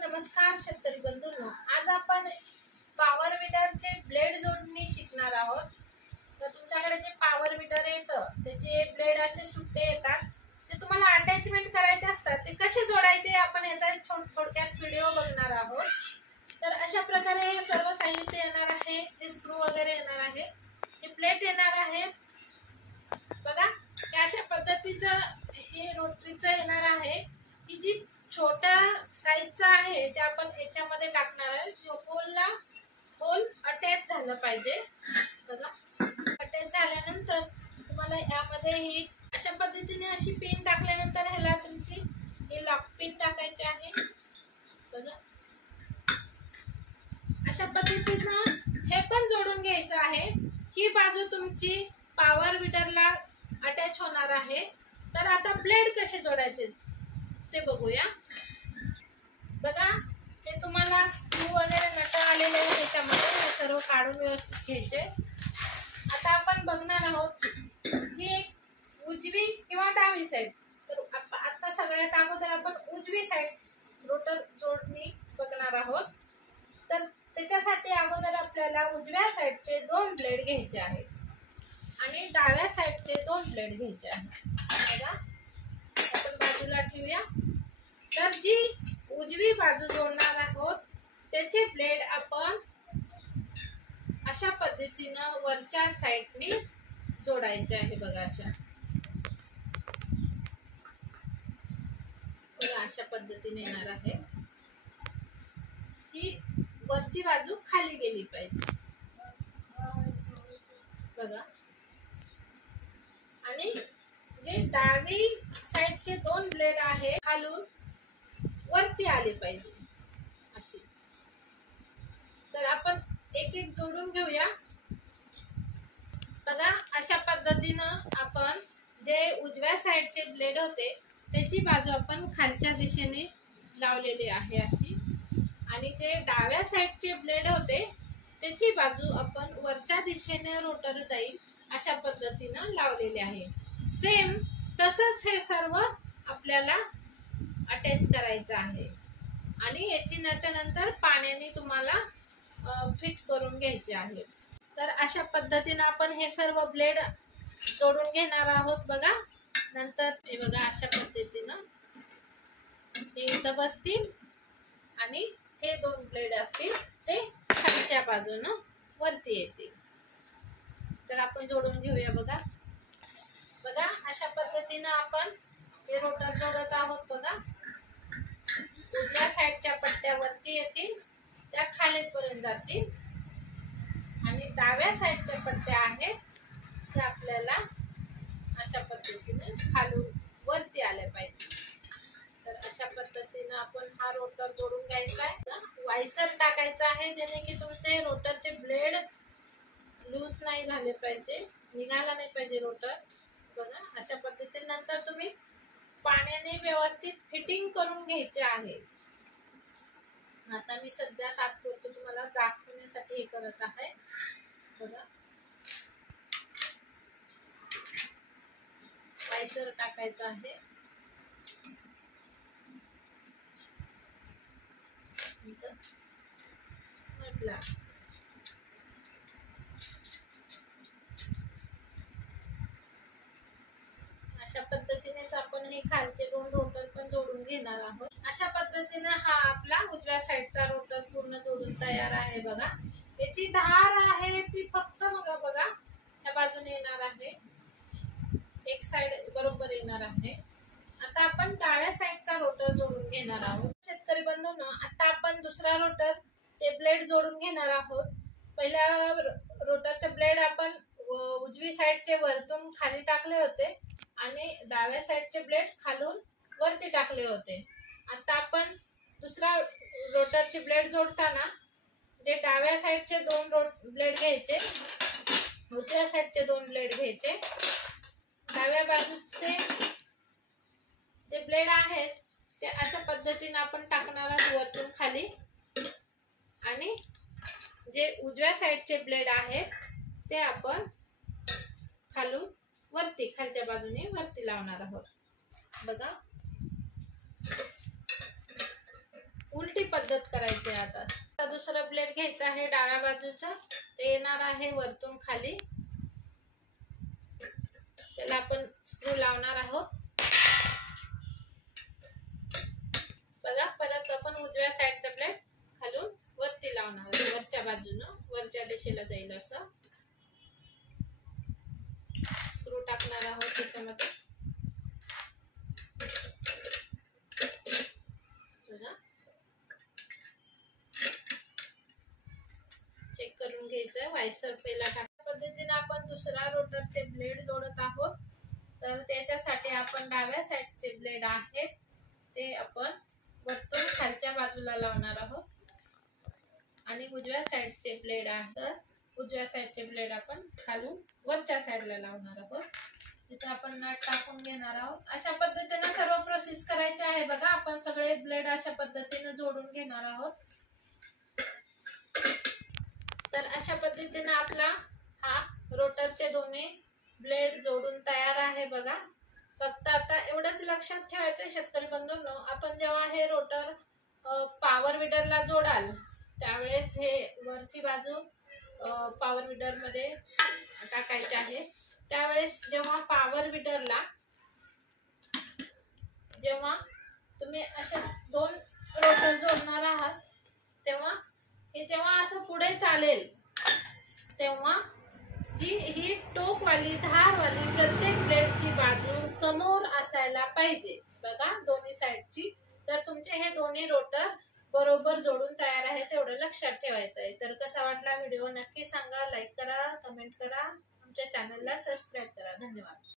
नमस्कार शेतकरी बंधूंनो, आज आपण पॉवर वीडरचे ब्लेड जोडणी शिकणार आहोत। तर तुमच्याकडे जे पॉवर वीडर येतं त्याचे ब्लेड असे सुट्टे येतात, ते तुम्हाला अटॅचमेंट करायचे असतात, ते कसे जोडायचे आपण याचा थोडक्यात व्हिडिओ बघणार आहोत। तर अशा प्रकारे हे सर्व साहित्य येणार आहे, हे स्क्रू वगैरे येणार आहे, हे प्लेट येणार आहेत बघा। हे अशा पद्धतीचं हे रोटरीचं येणार आहे। ही जी छोट्या साईजचा आहे ते आपण याच्यामध्ये टाकणार आहे। होल अटॅच झालं पाहिजे बघा। अटॅच झाल्यानंतर तुम्हाला यामध्ये ही अशा पद्धतीने अशी पिन टाकल्यानंतर ह्याला तुमची हे लॉक पिन टाकायची आहे बघा। अशा पद्धतीनं हे पण जोडून घ्यायचं आहे। ही बाजू तुमची पॉवर वीडरला अटॅच होणार आहे। तर आता ब्लेड कसे जोडायचे ते बघूया बघा। हे तुम्हाला स्क्रू वगैरे नट आलेले आहेत, त्याच्यामध्ये हे सर्व काढून व्यवस्थित घ्यायचे। आता आपण बघणार आहोत ही एक उजवी किंवा डावी साईड। तर आता सगळ्यात अगोदर आपण उजवी साईड रोटर जोडणी बघणार आहोत। तर त्याच्यासाठी अगोदर आपल्याला उजव्या साईडचे 2 ब्लेड घ्यायचे आहेत आणि डाव्या साईडचे 2 ब्लेड घ्यायचे आहेत बघा। आपण बाजूला ठेवूया। तर जी उजवी बाजू जोडणार आहोत त्याचे ब्लेड आपण अशा पद्धतीनं वरच्या साईडने जोडायचे आहे बघा। अशा पद्धतीने येणार आहे। ही वरची बाजू खाली गेली पाहिजे बघा। आणि जे डावी साईडचे 2 ब्लेड आहे खालून वरती आले पाहिजे अशी। तर आपण एक एक जोडून घेऊया बघा। अशा पद्धतीनं आपण जे उजव्या साईडचे ब्लेड होते त्याची बाजू आपण खालच्या दिशेने लावलेली आहे अशी, आणि जे डाव्या साईडचे ब्लेड होते त्याची बाजू आपण वरच्या दिशेने रोटर जाईल अशा पद्धतीनं लावलेले आहे। सेम तसंच हे सर्व आपल्याला अटॅच करायचं आहे आणि याची नट नंतर पाण्याने तुम्हाला फिट करून घ्यायचे आहेत। तर अशा पद्धतीने आपण हे सर्व ब्लेड जोडून घेणार आहोत बघा। नंतर हे बघा अशा पद्धतीनं हे इथं बसतील आणि हे 2 ब्लेड असतील ते खालच्या बाजूनं वरती येतील। तर आपण जोडून घेऊया बघा। अशा पद्धतीनं आपण हे रोटर जोडत आहोत बघा। उजव्या साईडच्या पट्ट्या वरती येतील, त्या खालीपर्यंत जातील, आणि डाव्या साईडच्या पट्ट्या आहेत त्या आपल्याला अशा पद्धतीने खालून वरती आल्या पाहिजे। तर अशा पद्धतीने आपण हा रोटर जोडून घ्यायचा आहे। वायसर टाकायचा आहे जेणे की तुमचे रोटरचे ब्लेड लूज नाही झाले पाहिजे, निघाला नाही पाहिजे रोटर बघा। अशा पद्धतीने नंतर तुम्ही पाण्याने व्यवस्थित फिटिंग करून घ्यायचे आहे। आता मी सध्या तात्पुरतं तुम्हाला दाखवण्यासाठी हे करत आहे बघा। वायसर टाकायचं आहे म्हटलं। अशा पद्धतीनेच आपण हे खालचे 2 रोटर पण जोडून घेणार आहोत। अशा पद्धतीने हा आपला उजव्या साईडचा रोटर पूर्ण जोडून तयार आहे बघा। याची धार आहे ती फक्त बघा या बाजूने येणार आहे, एक साईड बरोबर येणार आहे। आता आपण डाव्या साईडचा रोटर जोडून घेणार आहोत शेतकरी बंधूंनो। आता आपण दुसरा रोटर चे ब्लेड जोडून घेणार आहोत। पहिल्या रोटरचे ब्लेड आपण उजवी साईडचे वरतून खाली टाकले होते आणि डाव्या साईडचे ब्लेड खालून वरती टाकले होते। आता आपण दुसरा रोटरचे ब्लेड जोडताना जे डाव्या साईडचे 2 ब्लेड घ्यायचे, उजव्या साईडचे 2 ब्लेड घ्यायचे। डाव्या बाजूचे जे ब्लेड आहेत ते अशा पद्धतीने आपण टाकणार आहोत वरतून खाली, आणि जे उजव्या साईडचे ब्लेड आहेत ते आपण खालून वरती खालच्या बाजूने वरती लावणार आहोत बघा। उलटी पद्धत करायची आहे. आता दुसरा ब्लेड घ्यायचा आहे डाव्या बाजूचा, ते येणार आहे वरतून खाली, त्याला आपण स्क्रू लावणार आहोत. बघा, परत आपण उजव्या साईडचा ब्लेड खालून वरती लावणार आहे, वरच्या बाजूनं, वरच्या दिशेला जाईल असं स्क्रू टाकणार आहोत त्याच्यामध्ये. बघा, चेक करून घ्यायचं, वायसर पहिला टाका. पद्धतीने आपण दुसरा रोटरचे ब्लेड जोडत आहोत. तर त्याच्यासाठी आपण डाव्या साईडचे ब्लेड आहेत ते आपण वरतून खालच्या बाजूला लावणार आहोत आणि उजव्या साईडचे ब्लेड आहे तर उजव्या साईडचे ब्लेड आपण खालून वरच्या साईडला लावणार आहोत. तिथे आपण नट टाकून घेणार आहोत. अशा पद्धतीने सर्व प्रोसेस करायची आहे. बघा, आपण सगळे ब्लेड अशा पद्धतीने जोडून घेणार आहोत. तर अशा पद्धतीने आपला हा रोटरचे दोन्ही ब्लेड जोडून तयार आहे. बघा, फक्त आता एवढंच लक्षात ठेवायचं शेतकरी बंधूंनो, आपण जेव्हा हे रोटर पॉवर विडरला जोडाल त्यावेळेस हे वरची बाजू पॉवर विडर मध्ये टाकायची आहे. त्यावेळेस जेव्हा पॉवर विडरला जेव्हा तुम्ही असे दोन रोटर जोडणार आहात तेव्हा हे जेव्हा असं पुढे चालेल तेव्हा जी ही टोकवाली धारवाली प्रत्येक ब्लेडची बाजू समोर असायला पाहिजे. बघा, दोन्ही साईडची. तर तुमचे हे दोन्ही रोटर बरोबर जोडून तयार आहे, तेवढं लक्षात ठेवायचं आहे. तर कसा वाटला व्हिडिओ नक्की सांगा, लाईक करा, कमेंट करा, आमच्या चॅनलला सबस्क्राईब करा. धन्यवाद.